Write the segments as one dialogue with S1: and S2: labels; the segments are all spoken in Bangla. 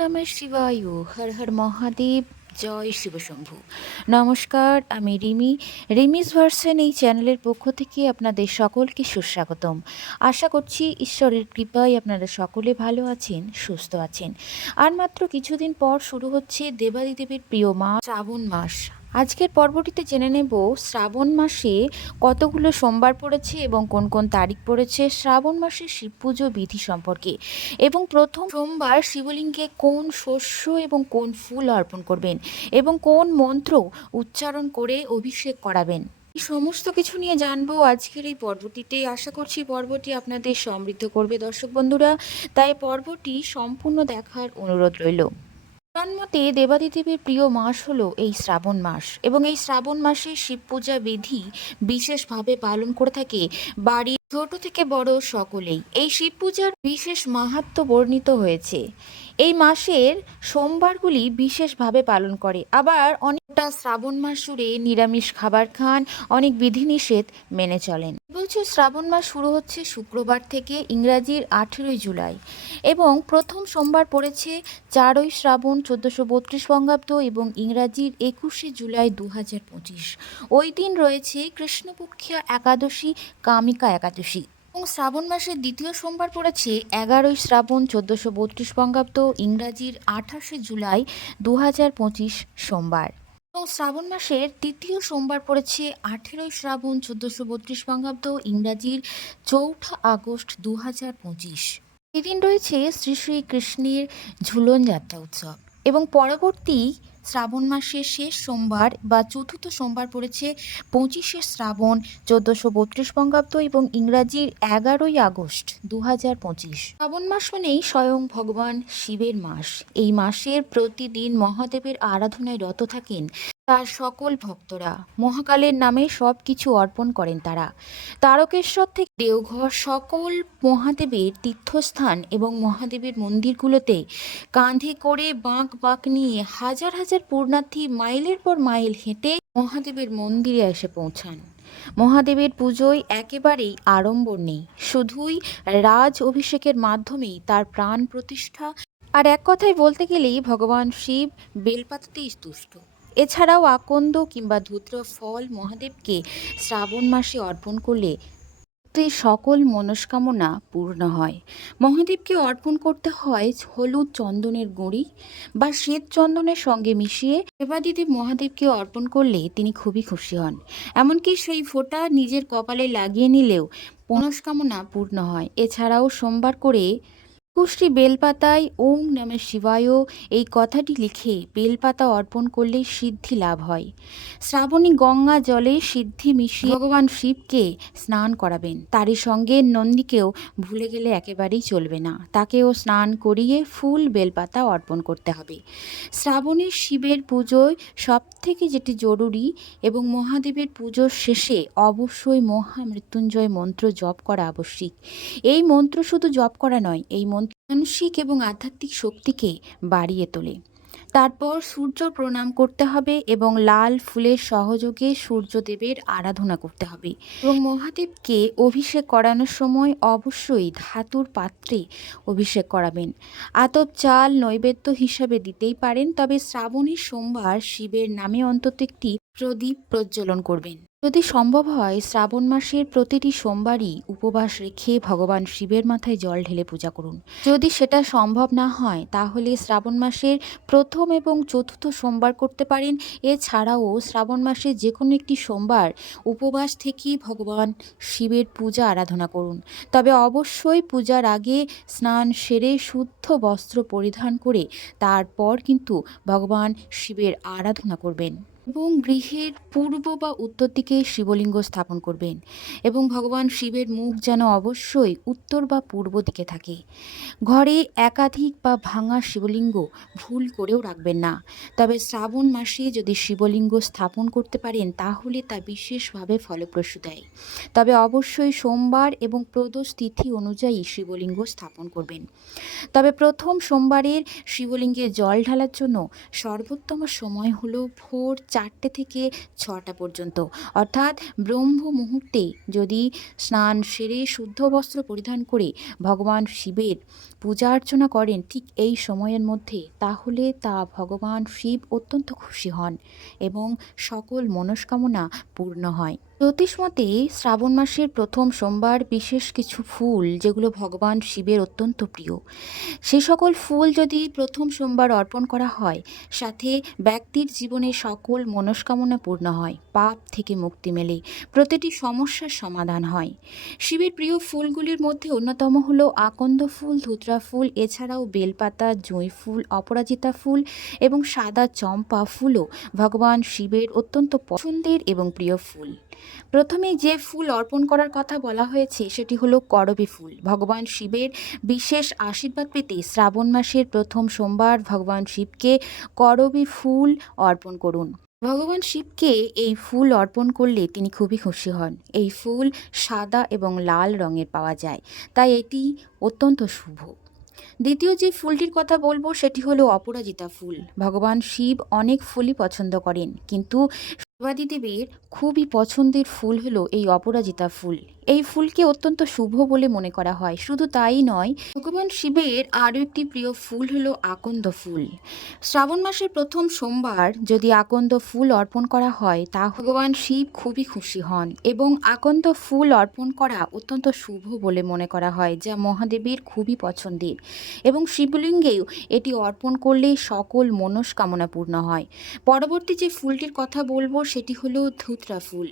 S1: নমঃ শিবায়, হর হর মহাদেব, জয় শিবশম্ভু। নমস্কার, আমি রিমি। রিমিস ভার্সেন এই চ্যানেলের পক্ষ থেকে আপনাদের সকলকে সুস্বাগতম। আশা করছি ঈশ্বরের কৃপায় আপনারা সকলে ভালো আছেন, সুস্থ আছেন। আর মাত্র কিছুদিন পর শুরু হচ্ছে দেবাদিদেবের প্রিয় মাস শ্রাবণ মাস। আজকের পর্বটিতে জেনে নেব শ্রাবণ মাসে কতগুলো সোমবার পড়েছে এবং কোন কোন তারিখ পড়েছে শ্রাবণ মাসে শিব পুজো বিধি সম্পর্কে এবং প্রথম সোমবার শিবলিঙ্গে কোন শস্য এবং কোন ফুল অর্পণ করবেন এবং কোন মন্ত্র উচ্চারণ করে অভিষেক করাবেন। এই সমস্ত কিছু নিয়ে জানব আজকের এই পর্বটিতে। আশা করছি পর্বটি আপনাদের সমৃদ্ধ করবে দর্শক বন্ধুরা। তাই পর্বটি সম্পূর্ণ দেখার অনুরোধ রইল। মতে দেবাদিদেবীর প্রিয় মাস হলো এই শ্রাবণ মাস এবং এই শ্রাবণ মাসে শিব পূজা বিধি বিশেষভাবে পালন করে থাকে বাড়ির ছোট থেকে বড় সকলেই। এই শিব পূজার বিশেষ মাহাত্ম বর্ণিত হয়েছে। এই মাসের সোমবারগুলি বিশেষভাবে পালন করে। আবার অনেকটা শ্রাবণ মাস জুড়ে নিরামিষ খাবার খান, অনেক বিধিনিষেধ মেনে চলেন। বছর শ্রাবণ মাস শুরু হচ্ছে শুক্রবার থেকে ইংরাজির আঠেরোই জুলাই এবং প্রথম সোমবার পড়েছে চারই শ্রাবণ চোদ্দোশো বত্রিশ বঙ্গাব্দ এবং ইংরাজির একুশে জুলাই দু হাজার পঁচিশ। ওই দিন রয়েছে কৃষ্ণপক্ষীয় একাদশী, কামিকা একাদশী। এবং শ্রাবণ মাসের দ্বিতীয় সোমবার পড়েছে এগারোই শ্রাবণ চোদ্দোশো বত্রিশ বঙ্গাব্দ ইংরাজির আঠাশে জুলাই দু হাজার পঁচিশ সোমবার। এবং শ্রাবণ মাসের তৃতীয় সোমবার পড়েছে আঠেরোই শ্রাবণ চোদ্দোশো বত্রিশ বঙ্গাব্দ ইংরাজির চৌঠা আগস্ট দু হাজার পঁচিশ। এদিন রয়েছে শ্রী শ্রী কৃষ্ণের ঝুলন যাত্রা উৎসব এবং পরবর্তী শ্রাবণ মাসের শেষ সোমবার বা চতুর্থ সোমবার পড়েছে পঁচিশে শ্রাবণ, চোদ্দশো বত্রিশ বঙ্গাব্দ এবং ইংরাজির এগারোই আগস্ট দু হাজার পঁচিশ। শ্রাবণ মাস মানেই স্বয়ং ভগবান শিবের মাস। এই মাসের প্রতিদিন মহাদেবের আরাধনায় রত থাকেন তার সকল ভক্তরা মহাকালের নামে সব কিছু অর্পণ করেন তারা। তারকেশ্বর থেকে দেওঘর সকল মহাদেবের তীর্থস্থান এবং মহাদেবের মন্দিরগুলোতে কাঁধে করে বাঁক বাঁক নিয়ে হাজার হাজার পূর্ণার্থী মাইলের পর মাইল হেঁটে মহাদেবের মন্দিরে এসে পৌঁছান। মহাদেবের পুজোয় একেবারেই আড়ম্বর নেই। শুধুই রাজ অভিষেকের মাধ্যমেই তার প্রাণ প্রতিষ্ঠা। আর এক কথায় বলতে গেলেই ভগবান শিব বেলপাতাতেই তুষ্ট। এছাড়াও আকন্দ কিংবা ধূত্র ফল মহাদেবকে শ্রাবণ মাসে অর্পণ করলে সকল মনস্কামনা পূর্ণ হয়। মহাদেবকে অর্পণ করতে হয় হলুদ চন্দনের গুঁড়ি বা শ্বেত চন্দনের সঙ্গে মিশিয়ে দেবাদিদেব মহাদেবকে অর্পণ করলে তিনি খুবই খুশি হন। এমনকি সেই ফোঁটা নিজের কপালে লাগিয়ে নিলেও মনস্কামনা পূর্ণ হয়। এছাড়াও সোমবার করে একুশটি বেলপাতায় ওম নমঃ শিবায়। এই কথাটি লিখে বেলপাতা অর্পণ করলে সিদ্ধি লাভ হয়। শ্রাবণী গঙ্গা জলে সিদ্ধি মিশিয়ে ভগবান শিবকে স্নান করাবেন। তারই সঙ্গে নন্দীকেও ভুলে গেলে একেবারেই চলবে না। তাকেও স্নান করিয়ে ফুল বেলপাতা অর্পণ করতে হবে। শ্রাবণের শিবের পুজোয় সব থেকে যেটি জরুরি এবং মহাদেবের পুজোর শেষে অবশ্যই মহামৃত্যুঞ্জয় মন্ত্র জপ করা আবশ্যিক। এই মন্ত্র শুধু জপ করা নয়, এই মন্ত্র মানসিক এবং আধ্যাত্মিক শক্তিকে বাড়িয়ে তোলে। তারপর সূর্য প্রণাম করতে হবে এবং লাল ফুলের সহযোগে সূর্যদেবের আরাধনা করতে হবে। এবং মহাদেবকে অভিষেক করানোর সময় অবশ্যই ধাতুর পাত্রে অভিষেক করাবেন। আতপ চাল নৈবেদ্য হিসাবে দিতেই পারেন, তবে শ্রাবণের সোমবার শিবের নামে অন্তত একটি প্রদীপ প্রজ্বলন করবেন। যদি সম্ভব হয়, শ্রাবণ মাসের প্রতিটি সোমবারই উপবাস রেখে ভগবান শিবের মাথায় জল ঢেলে পূজা করুন। যদি সেটা সম্ভব না হয়, তাহলে শ্রাবণ মাসের প্রথম এবং চতুর্থ সোমবার করতে পারেন। এছাড়াও শ্রাবণ মাসের যে কোনো একটি সোমবার উপবাস থেকে ভগবান শিবের পূজা আরাধনা করুন। তবে অবশ্যই পূজার আগে স্নান সেরে শুদ্ধ বস্ত্র পরিধান করে তারপর কিন্তু ভগবান শিবের আরাধনা করবেন। এবং গৃহের পূর্ব বা উত্তর দিকে শিবলিঙ্গ স্থাপন করবেন এবং ভগবান শিবের মুখ যেন অবশ্যই উত্তর বা পূর্ব দিকে থাকে। ঘরে একাধিক বা ভাঙা শিবলিঙ্গ ভুল করেও রাখবেন না। তবে শ্রাবণ মাসে যদি শিবলিঙ্গ স্থাপন করতে পারেন, তাহলে তা বিশেষভাবে ফলপ্রসূ দেয়। তবে অবশ্যই সোমবার এবং প্রদোষ তিথি অনুযায়ী শিবলিঙ্গ স্থাপন করবেন। তবে প্রথম সোমবারের শিবলিঙ্গে জল ঢালার জন্য সর্বোত্তম সময় হলো ভোর চারটে থেকে ছটা পর্যন্ত। অর্থাৎ ব্রহ্ম মুহূর্তে যদি স্নান সেরে শুদ্ধ বস্ত্র পরিধান করে ভগবান শিবের পূজা অর্চনা করেন ঠিক এই সময়ের মধ্যে, তাহলে তা ভগবান শিব অত্যন্ত খুশি হন এবং সকল মনস্কামনা পূর্ণ হয়। জ্যোতিষ মতে শ্রাবণ মাসের প্রথম সোমবার বিশেষ কিছু ফুল যেগুলো ভগবান শিবের অত্যন্ত প্রিয়। সে সকল ফুল যদি প্রথম সোমবার অর্পণ করা হয়, সাথে ব্যক্তির জীবনে সকল মনস্কামনা পূর্ণ হয়, পাপ থেকে মুক্তি মেলে, প্রতিটি সমস্যার সমাধান হয়। শিবের প্রিয় ফুলগুলির মধ্যে অন্যতম হল আকন্দ ফুল, ধুতরা ফুল, এছাড়াও বেলপাতা, জুঁই ফুল, অপরাজিতা ফুল এবং সাদা চম্পা ফুলও ভগবান শিবের অত্যন্ত পছন্দের এবং প্রিয় ফুল। প্রথমে যে ফুল অর্পণ করার কথা বলা হয়েছে, সেটি হলো করবী ফুল। ভগবান শিবের বিশেষ আশীর্বাদ পেতে শ্রাবণ মাসের প্রথম সোমবার ভগবান শিবকে করবী ফুল অর্পণ করুন। ভগবান শিবকে এই ফুল অর্পণ করলে তিনি খুবই খুশি হন। এই ফুল সাদা এবং লাল রঙের পাওয়া যায়, তাই এটি অত্যন্ত শুভ। দ্বিতীয় যে ফুলটির কথা বলব, সেটি হলো অপরাজিতা ফুল। ভগবান শিব অনেক ফুলই পছন্দ করেন, কিন্তু শিবাদি দেবীর খুবই পছন্দের ফুল হলো এই অপরাজিতা ফুল। এই ফুলকে অত্যন্ত শুভ বলে মনে করা হয়। শুধু তাই নয়, ভগবান শিবের আরও একটি প্রিয় ফুল হলো আকন্দ ফুল। শ্রাবণ মাসের প্রথম সোমবার যদি আকন্দ ফুল অর্পণ করা হয়, তা ভগবান শিব খুবই খুশি হন এবং আকন্দ ফুল অর্পণ করা অত্যন্ত শুভ বলে মনে করা হয়, যা মহাদেবের খুবই পছন্দের। এবং শিবলিঙ্গেও এটি অর্পণ করলে সকল মনস্কামনা পূর্ণ হয়। পরবর্তী যে ফুলটির কথা বলব সেটি হলো ধুতরা ফুল।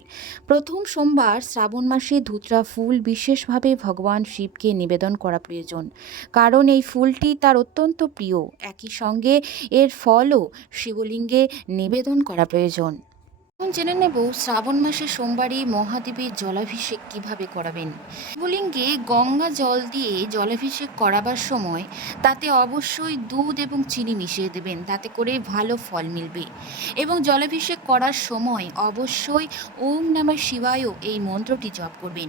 S1: প্রথম সোমবার শ্রাবণ মাসে ধুতরা ফুল বিশেষভাবে ভগবান শিবকে নিবেদন করা প্রয়োজন। কারণ এই ফুলটি তার অত্যন্ত প্রিয়। একই সঙ্গে এর ফলও শিবলিঙ্গে নিবেদন করা প্রয়োজন। এখন জেনে নেব শ্রাবণ মাসে সোমবারই মহাদেবের জলাভিষেক কীভাবে করাবেন। শিবলিঙ্গে গঙ্গা জল দিয়ে জলাভিষেক করাবার সময় তাতে অবশ্যই দুধ এবং চিনি মিশিয়ে দেবেন, তাতে করে ভালো ফল মিলবে। এবং জলাভিষেক করার সময় অবশ্যই ওম নমঃ শিবায়ও এই মন্ত্রটি জপ করবেন।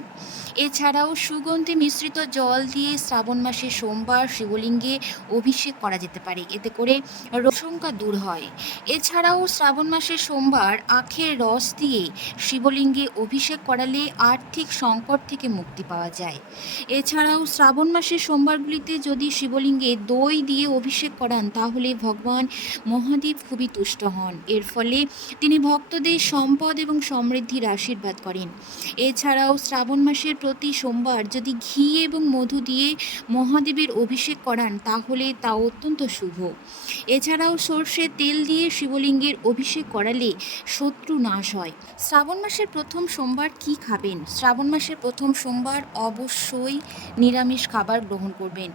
S1: এছাড়াও সুগন্ধি মিশ্রিত জল দিয়ে শ্রাবণ মাসে সোমবার শিবলিঙ্গে অভিষেক করা যেতে পারে, এতে করে রোশঙ্কা দূর হয়। এছাড়াও শ্রাবণ মাসে সোমবার আখের রস দিয়ে শিবলিঙ্গে অভিষেক করালে আর্থিক সংকট থেকে মুক্তি পাওয়া যায়। এছাড়াও শ্রাবণ মাসের সোমবারগুলিতে যদি শিবলিঙ্গে দই দিয়ে অভিষেক করান, তাহলে ভগবান মহাদেব খুবই তুষ্ট হন। এর ফলে তিনি ভক্তদের সম্পদ এবং সমৃদ্ধির আশীর্বাদ করেন। এছাড়াও শ্রাবণ মাসের প্রতি সোমবার যদি ঘি এবং মধু দিয়ে মহাদেবের অভিষেক করান, তাহলে তা অত্যন্ত শুভ। এছাড়াও সর্ষে তেল দিয়ে শিবলিঙ্গের অভিষেক করালে শত্রু নাশ হয়। শ্রাবণ মাসের প্রথম সোমবার কি খাবেন? শ্রাবণ মাসের প্রথম সোমবার অবশ্যই নিরামিষ খাবার গ্রহণ করবেন।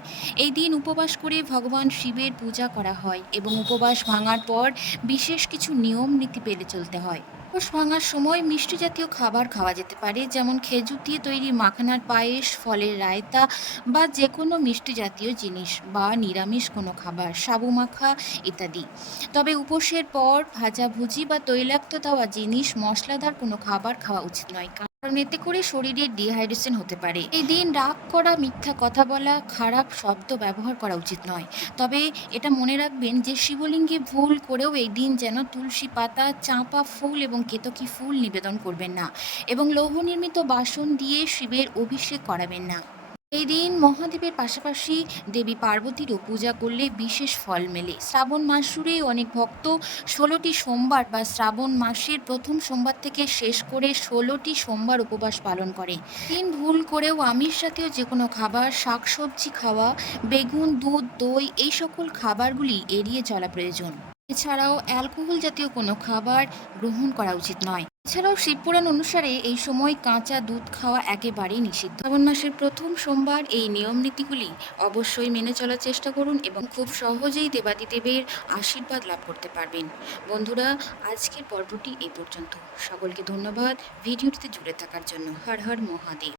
S1: এই দিন উপবাস করে ভগবান শিবের পূজা করা হয় এবং উপবাস ভাঙার পর বিশেষ কিছু নিয়ম নীতি পেলে চলতে হয়। উপোস ভাঙার সময় মিষ্টি জাতীয় খাবার খাওয়া যেতে পারে, যেমন খেজুর দিয়ে তৈরি মাখানার পায়েস, ফলের রায়তা বা যে কোনো মিষ্টি জাতীয় জিনিস বা নিরামিষ কোনো খাবার, সাবু মাখা ইত্যাদি। তবে উপোসের পর ভাজাভুজি বা তৈলাক্ত দেওয়া জিনিস, মশলাদার কোনো খাবার খাওয়া উচিত নয়। কারণ এতে করে শরীরের ডিহাইড্রেশন হতে পারে। এই দিন রাগ করা, মিথ্যা কথা বলা, খারাপ শব্দ ব্যবহার করা উচিত নয়। তবে এটা মনে রাখবেন যে শিবলিঙ্গে ভুল করেও এই দিন যেন তুলসী পাতা, চাঁপা ফুল এবং কেতকী ফুল নিবেদন করবেন না এবং লৌহ নির্মিত বাসন দিয়ে শিবের অভিষেক করাবেন না। এই দিন মহাদেবের পাশাপাশি দেবী পার্বতীরও পূজা করলে বিশেষ ফল মেলে। শ্রাবণ মাস জুড়ে অনেক ভক্ত ষোলোটি সোমবার বা শ্রাবণ মাসের প্রথম সোমবার থেকে শেষ করে ষোলোটি সোমবার উপবাস পালন করে। দিন ভুল করেও আমিষ জাতীয় যে কোনো খাবার, শাকসবজি খাওয়া, বেগুন, দুধ, দই এই সকল খাবারগুলি এড়িয়ে চলা প্রয়োজন। এছাড়াও অ্যালকোহল জাতীয় কোনো খাবার গ্রহণ করা উচিত নয়। এছাড়াও শিবপুরাণ অনুসারে এই সময় কাঁচা দুধ খাওয়া একেবারেই নিষিদ্ধ। শ্রাবণ মাসের প্রথম সোমবার এই নিয়ম নীতিগুলি অবশ্যই মেনে চলার চেষ্টা করুন এবং খুব সহজেই দেবাদিদেবের আশীর্বাদ লাভ করতে পারবেন। বন্ধুরা, আজকের পর্বটি এই পর্যন্ত। সকলকে ধন্যবাদ। ভিডিওটিতে জুড়ে থাকার জন্য হর হর মহাদেব।